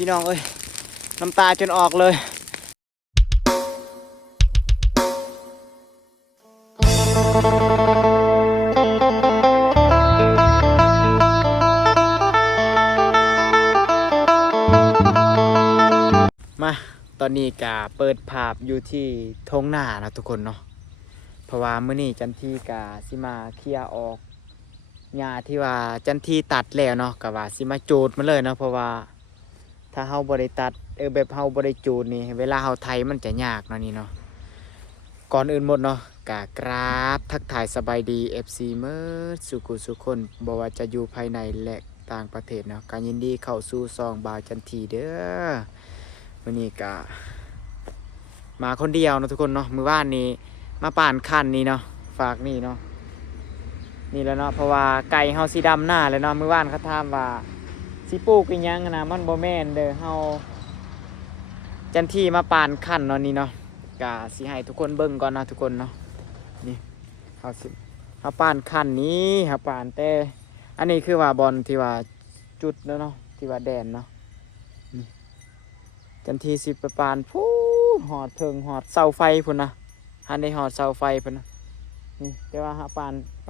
พี่น้องเอ้ยน้ำตาจนออกเลยมาตอนนี้กะเปิดภาพอยู่ที่ทงหน้านะทุกคนเนาะเพราะว่ามื้อนี้จันทีกะสิมาเคลียร์ออกหญ้าที่ว่าจันทีตัดแล้วเนาะกะว่าสิมาจูดมันเลยเนาะเพราะว่าถ้าเฮาบ่ได้ตัดแบบเฮาบ่ได้จูดนี่เวลาเฮาไถมันจะยากเนาะนี่เนาะก่อนอื่นหมดเนาะกะกราบทักทายสบายดี FC เมิดสุขุสุคนบ่ว่าจะอยู่ภายในและต่างประเทศเนาะการยินดีเข้าสู่ซองบ่าวจันทีเด้อมื้อนี้กะมาคนเดียวเนาะทุกคนเนาะมื้อวานนี้มาป่านคันนี้เนาะฝากนี่เนาะนี่แล้วเนาะเพราะว่าไก่เฮาสีดำหน้าเลยเนาะมื้อวานเขาถามว่าสิปลูกอีหยังนะมันบ่แม่นเด้อเฮาจันทีมาป่านคันเนาะนี่เนาะกะสิให้ทุกคนเบิ่งก่อนเนาะทุกคนเนาะนี่เฮาสิเฮาป่านคันนี้เฮาป่านแต่อันนี้คือว่าบอลที่ว่าจุดเนาะที่ว่าแดนเนาะนี่จันทีสิไปป่านพูนหอดเพิงหอดเสาไฟพุ่นนะหันได้หอดเสาไฟพุ่นนะนี่แต่ว่าเฮาป่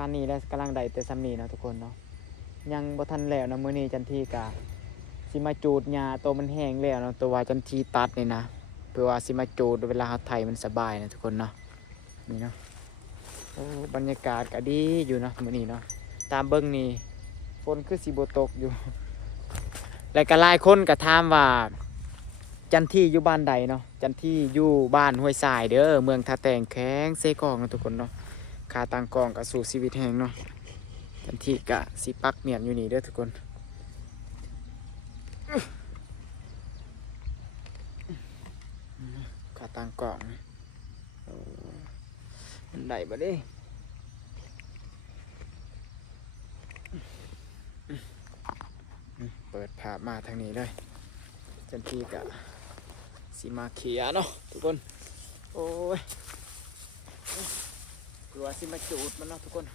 านนี้แล้วกำลังได้แต่ซ้ำนี้เนาะทุกคนเนาะยังบ่ทันแล้วนะมื้อนี้จันทีกะสิมาจูดหญ้าตัวมันแห้งแล้วเนาะตัวว่าจันทีตัดนี่นะเพื่อว่าสิมาจูดเวลาเฮาไถมันสบายนะทุกคนเนาะนี่เนาะโอ้บรรยากาศก็ดีอยู่เนาะมื้อนี้เนาะตามเบิ่งนี่ฝนคือสิบ่ตกอยู่แล้วก็หลายคนก็ถามว่าจันทีอยู่บ้านใดเนาะจันทีอยู่บ้านห้วยทรายเด้อเมืองท่าแตงแข้งเซกองนะทุกคนเนาะค่าต่างกองก็สู่ชีวิตแห่งเนาะจันทีก็สิปักเมียนอยู่นี่เด้อทุกคนค่าต่างกองมันได้บ่เด้เปิดภาพมาทางนี้เลยจันทีก็สิมาเขียเนาะทุกคนโอ้ยกลัวสิมาจูดมันเนาะทุกคน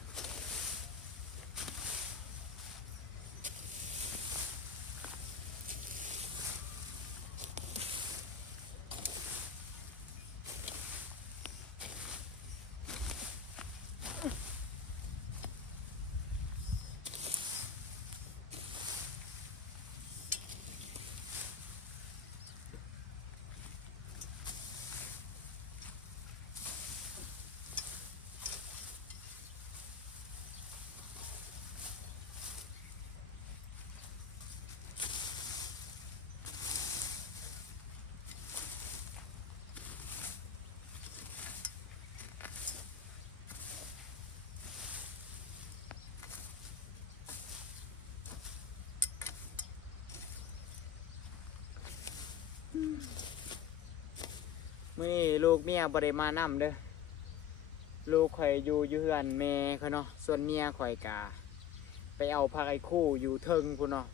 มื้อนี้ลูกเมียบ่ได้มานำเด้อลูกข่อยอยู่เฮือนแม่เขาเนาะส่วนเมียข่อยกะไปเอาผักไอ้คู่อยู่เทิงพุ่นเนาะ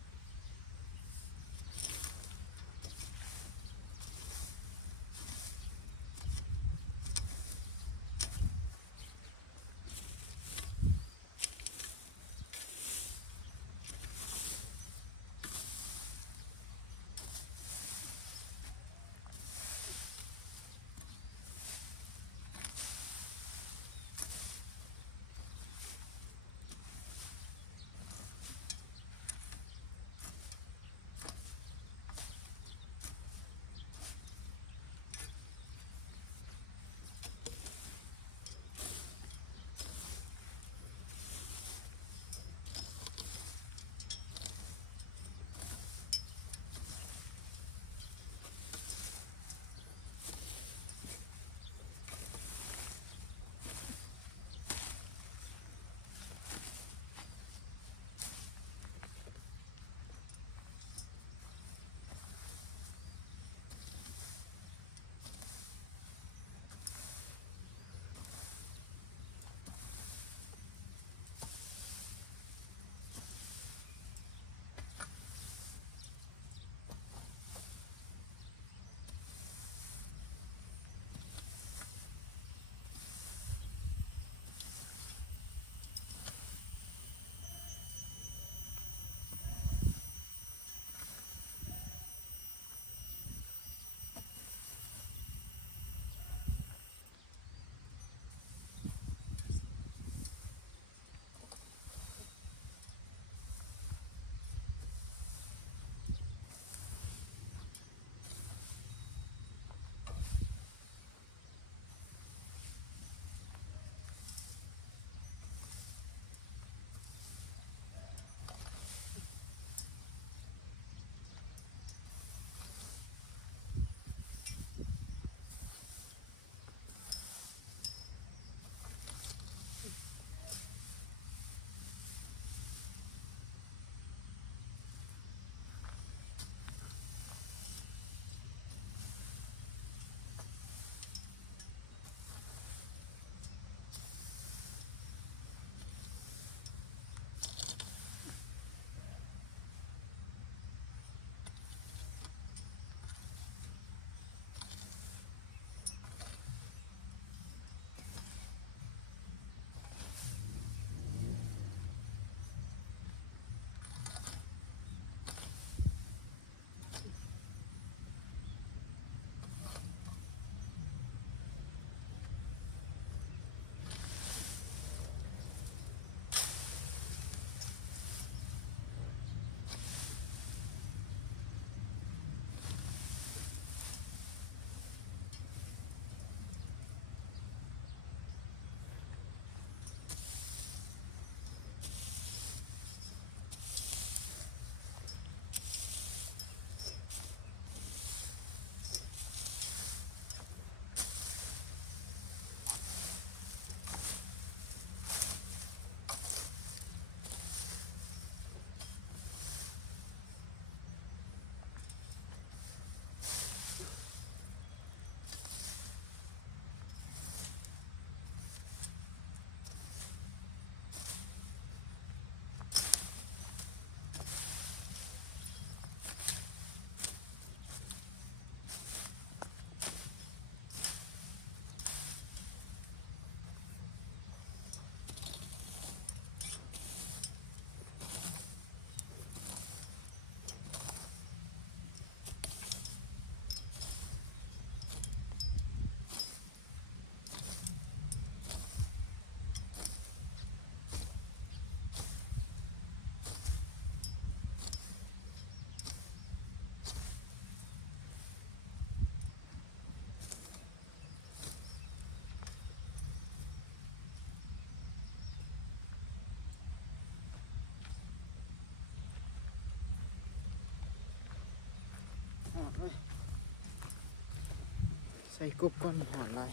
ส่กบก่อนหอนลาย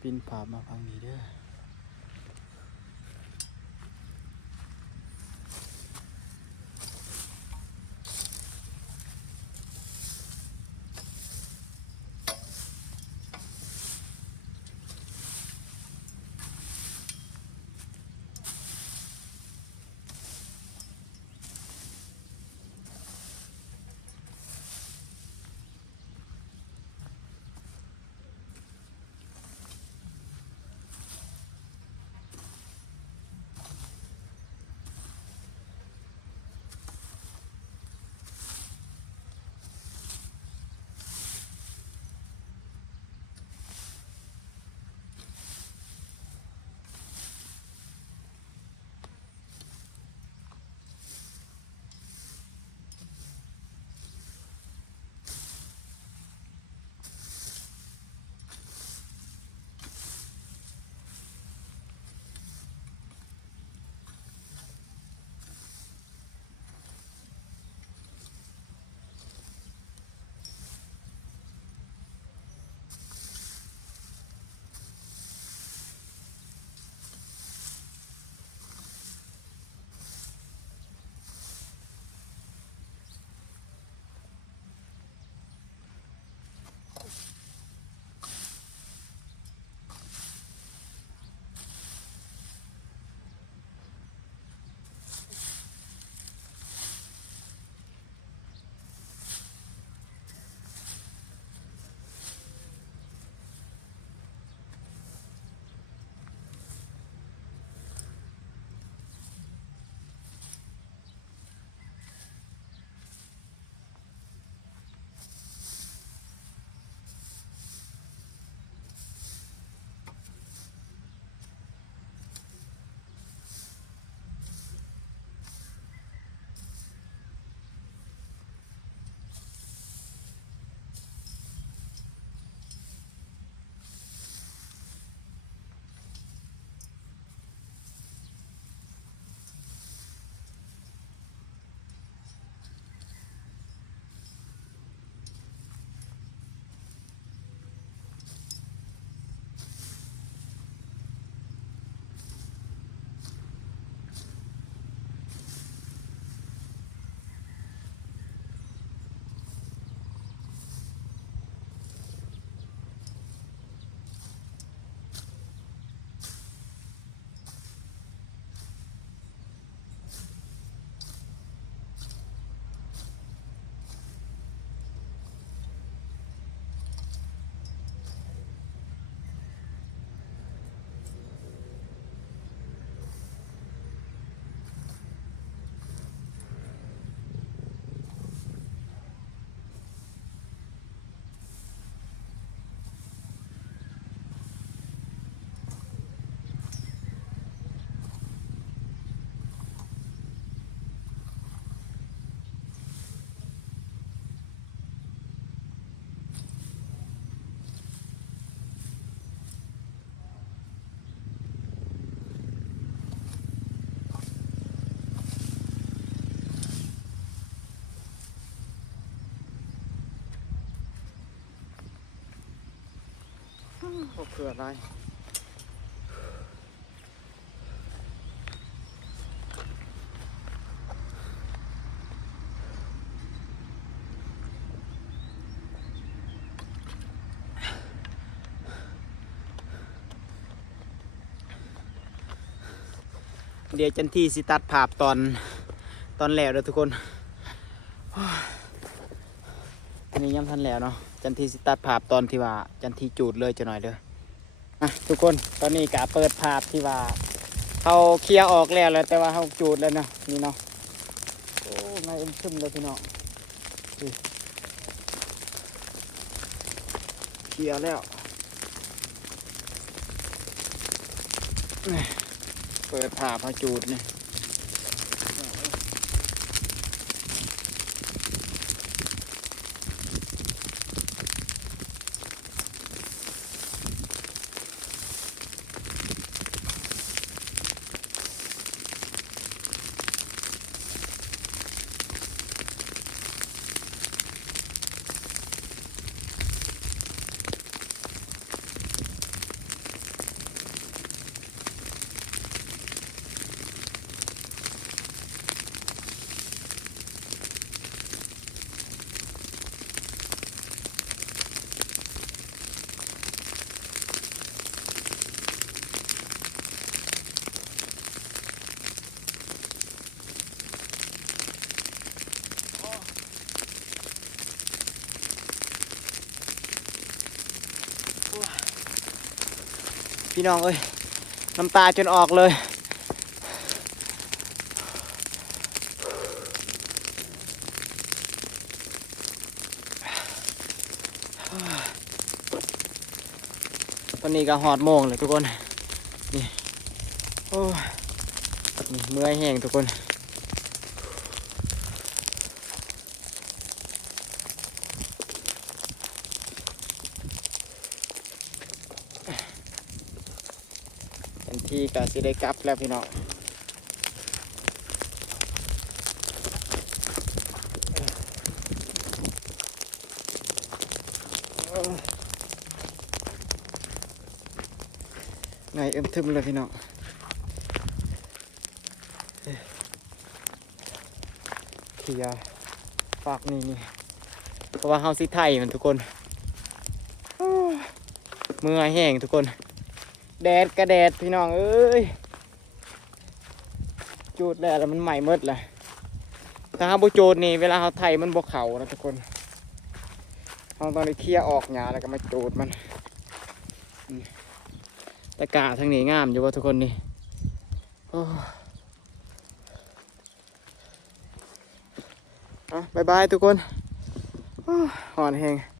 ปินผามาฟังนี้เด้อบ่เผื่ออะไรเดี๋ยวจันทีสิตัดภาพตอนแล้วเด้อทุกคนอันนี้ยังทันแล้วเนาะจันทีสิตัดภาพตอนที่ว่าจันทีจูดเลยจะหน่อยเด้อทุกคนตอนนี้กะเปิดภาพที่ว่าเขาเคลียร์ออกแล้วแต่ว่าเขาจูดแล้วเนาะนี่เนาะโอ้ไงเอ็มซึมเลยพี่น้องเคลียร์แล้วเปิดภาพเขาจูดเนี่ย พี่น้องเอ้ยน้ำตาจนออกเลยตอนนี้ก็หอดโมงเลยทุกคนนี่โอ้นี่เมื่อยแห้งทุกคนทันทีก็สิได้กลับแล้วพี่น้องไงเอิ่มทึมเลยพี่น้องเขียฝากนี่เพราะว่าเฮาสิไทยมันทุกคนเมื่อยแห้งทุกคนแดดกระแดดพี่น้องเอ้ยจูดแล้วมันใหม่เมดเลยถ้าเฮาบ่จูดนี่เวลาเฮาไทยมันบ่เข้านะทุกคนเฮาต้องได้เคลียร์ออกหญ้าแล้วก็มาจูดมันตะกาทางนี้งามอยู่ว่าทุกคนนี่บ๊ายบายทุกคนหอนแห้ง